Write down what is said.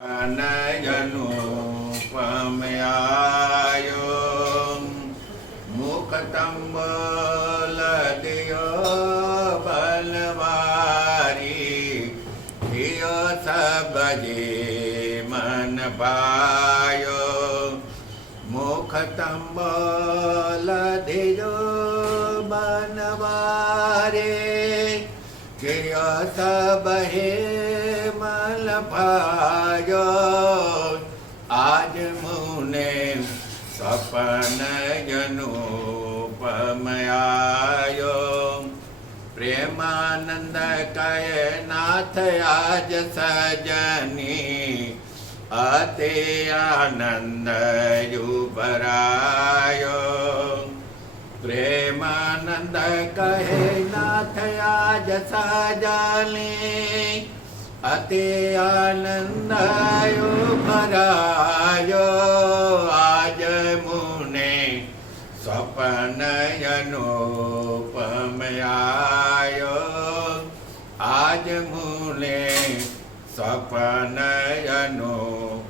નયનો પમયાયો મુખતંબલદિયો બલવારી ધિયો સબજે મન ભાયો મુખતંબલદિયો બનવારે ધિયો સબહે મન ભાયો આજ મુને સપન જનુપમયાયો પ્રેમાનંદ કહે નાથ આજ સજની અતે આનંદ યુબરાયો પ્રેમાનંદ કહે નાથ આજ સજની અતે આનંદ યુબરાયો આજ મુને સપન અનુપમયાયો આજ મુને સપન અનુપમયાયો